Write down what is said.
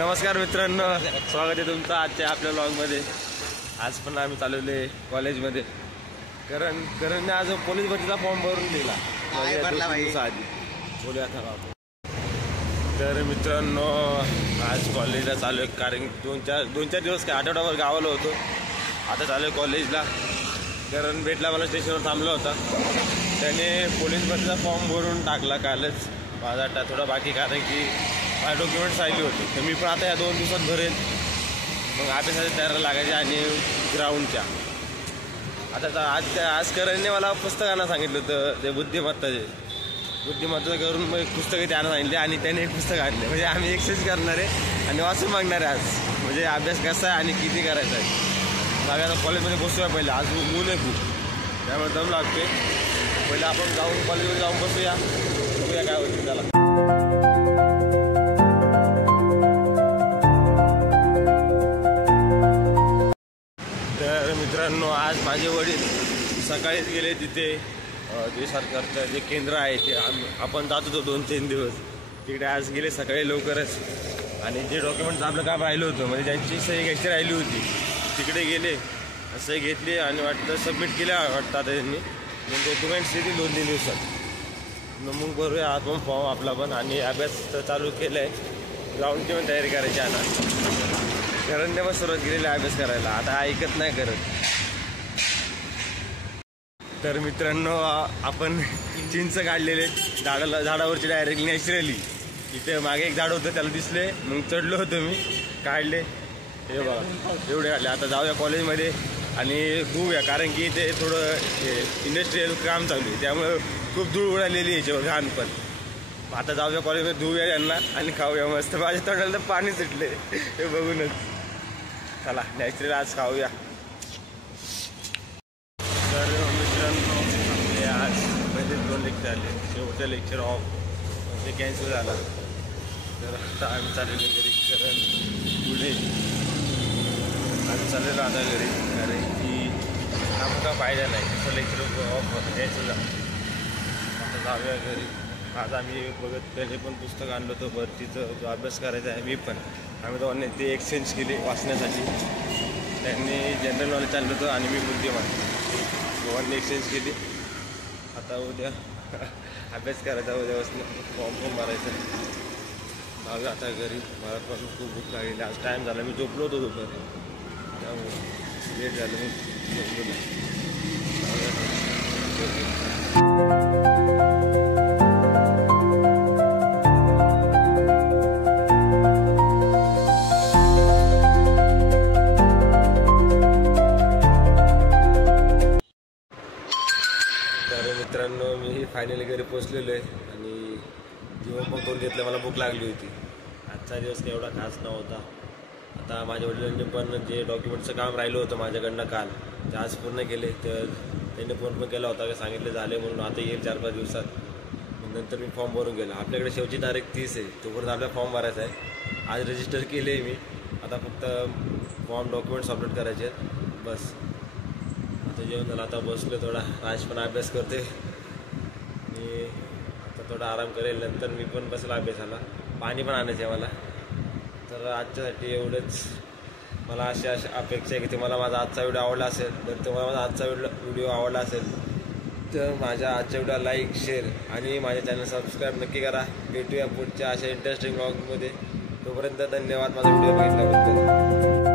नमस्कार मित्रांनो, स्वागत आहे तुमचं आजच्या आपल्या ब्लॉगमध्ये। आज पण आम्ही चालवले कॉलेजमध्ये। करणने आज पोलीस भरतीचा फॉर्म भरून दिला आधी बोलूया था। तर मित्रांनो आज कॉलेजला चालू आहे, कारण दोन चार दिवस काय आठवड्याभर गावाला होतो। आता चालू आहे कॉलेजला। करण भेटला, मला स्टेशनवर थांबला होता। त्याने पोलीस भरतीचा फॉर्म भरून टाकला कालच। माझा थोडा बाकी, कारण की माझे डॉक्युमेंट्स राहिले होते। तर मी पण आता या 2 दिवसात भरेल, मग अभ्यासाच्या तयारीला लागायचे आणि ग्राउंडच्या। आता आज करणने मला पुस्तकांना सांगितलं होतं, ते बुद्धिमत्ता करून मग पुस्तकं त्यानं सांगितले आणि त्याने एक पुस्तक आणले। म्हणजे आम्ही एक्सरसाइज करणार आहे आणि वाचून मागणार आहे आज, म्हणजे अभ्यास कसा आहे आणि किती करायचा आहे। आम्ही आता कॉलेजमध्ये बसूया पहिले। आज ऊन आहे खूप, त्यामुळे दम लागते। पहिले आपण जाऊन कॉलेजमध्ये जाऊन बसूया, बघूया काय होतं त्याला। तर मित्रांनो आज माझे वडील सकाळीच गेले तिथे, जे सरकारचं जे केंद्र आहे ते आपण जात होतो 2-3 दिवस तिकडे। आज गेले सकाळी लवकरच, आणि जे डॉक्युमेंट्स आपलं काम राहिलं होतं, म्हणजे ज्यांची सही घ्यायची राहिली होती तिकडे गेले, सही घेतली आणि वाटतं सबमिट केल्या वाटतं आता त्यांनी। मग डॉक्युमेंट्स येतील 2-3 दिवसात। मग भरूया आपण फॉर्म आपला पण, आणि अभ्यास तर चालू केला आहे। ग्राउंडची पण तयारी करायची आता। करणने पण सुरुवात केलेली आहे अभ्यास करायला, आता ऐकत नाही करत। तर मित्रांनो आपण चिंच काढलेले झाडावरची डायरेक्ट नॅचरली। इथे मागे एक झाड होतं, त्याला दिसले, मग चढलो होतो मी, काढले। हे बघा एवढे काढले। आता जाऊया कॉलेजमध्ये आणि धुवूया, कारण की इथे थोडं इंडस्ट्रीयल काम चालू आहे, त्यामुळे खूप धूळ उडालेली याच्यावर घाण पण। आता जाऊया कॉलेजमध्ये, धुवूया यांना आणि खाऊया मस्त। माझ्या तोंडाला तर पाणी सुटले हे बघूनच। चला नॅचरल आज खाऊया। तर मित्रांनो आपले आज पहिले 2 लेक्चर आले, शेवटचं लेक्चर ऑफ म्हणजे कॅन्सल झाला। तर आता आम्ही चाललेलो घरी, कारण पुढे आम्ही चाललेलो आता घरी, कारण की आमचा फायदा नाही, तसं लेक्चर ऑफ कॅन्सल झालं। आता जाऊया घरी। आज आम्ही बघत पहिले पण पुस्तक आणलं होतं भरतीचं, जो अभ्यास करायचा आहे मी पण। आम्ही दोघांनी ते एक्सचेंज केले वाचण्यासाठी। त्यांनी जनरल नॉलेज आणलं होतं आणि मी बुद्धिमान, दोघांनी एक्सचेंज केली। आता उद्या अभ्यास करायचा, उद्यापासून फॉर्म भरायचं। जाऊया आता घरी, मला पण खूप भूक लागलेली। आज टाईम झाला, मी झोपलो होतो दुपारी, त्यामुळे लेट झालं, मी झोपलो नाही। तर मित्रांनो मी फायनली घरी पोचलेलो आहे आणि जेवण पण करून घेतलं। मला भूक लागली होती। आजचा दिवस काही एवढा खास नव्हता। आता माझ्या वडिलांनी पण जे डॉक्युमेंटचं काम राहिलं होतं माझ्याकडनं काल, ते आज पूर्ण केले। तर त्यांनी फोन पण केला होता की सांगितले झाले म्हणून, आता येईल 4-5 दिवसात। मग नंतर मी फॉर्म भरून गेलो। आपल्याकडे शेवटची तारीख 30 आहे, तोपर्यंत आपला फॉर्म भरायचा आहे। आज रजिस्टर केले आहे मी, आता फक्त फॉर्म डॉक्युमेंट्स अपलोड करायचे आहेत बस। आता जेवण झालं, आता बसलो थोडा, राज पण अभ्यास करते, मी आता थोडा आराम करेल। नंतर मी पण बसला अभ्यासाला, पाणी पण आणायचं आहे मला। तर आजच्यासाठी एवढंच। मला अशी अपेक्षा आहे की तुम्हाला माझा आजचा व्हिडिओ आवडला असेल। जर तुम्हाला माझा आजचा व्हिडिओ आवडला असेल तर माझ्या आजच्या व्हिडिओला लाईक, शेअर आणि माझ्या चॅनल सबस्क्राईब नक्की करा। भेटूया पुढच्या अशा इंटरेस्टिंग ब्लॉगमध्ये। तोपर्यंत धन्यवाद माझा व्हिडिओ बघितल्याबद्दल।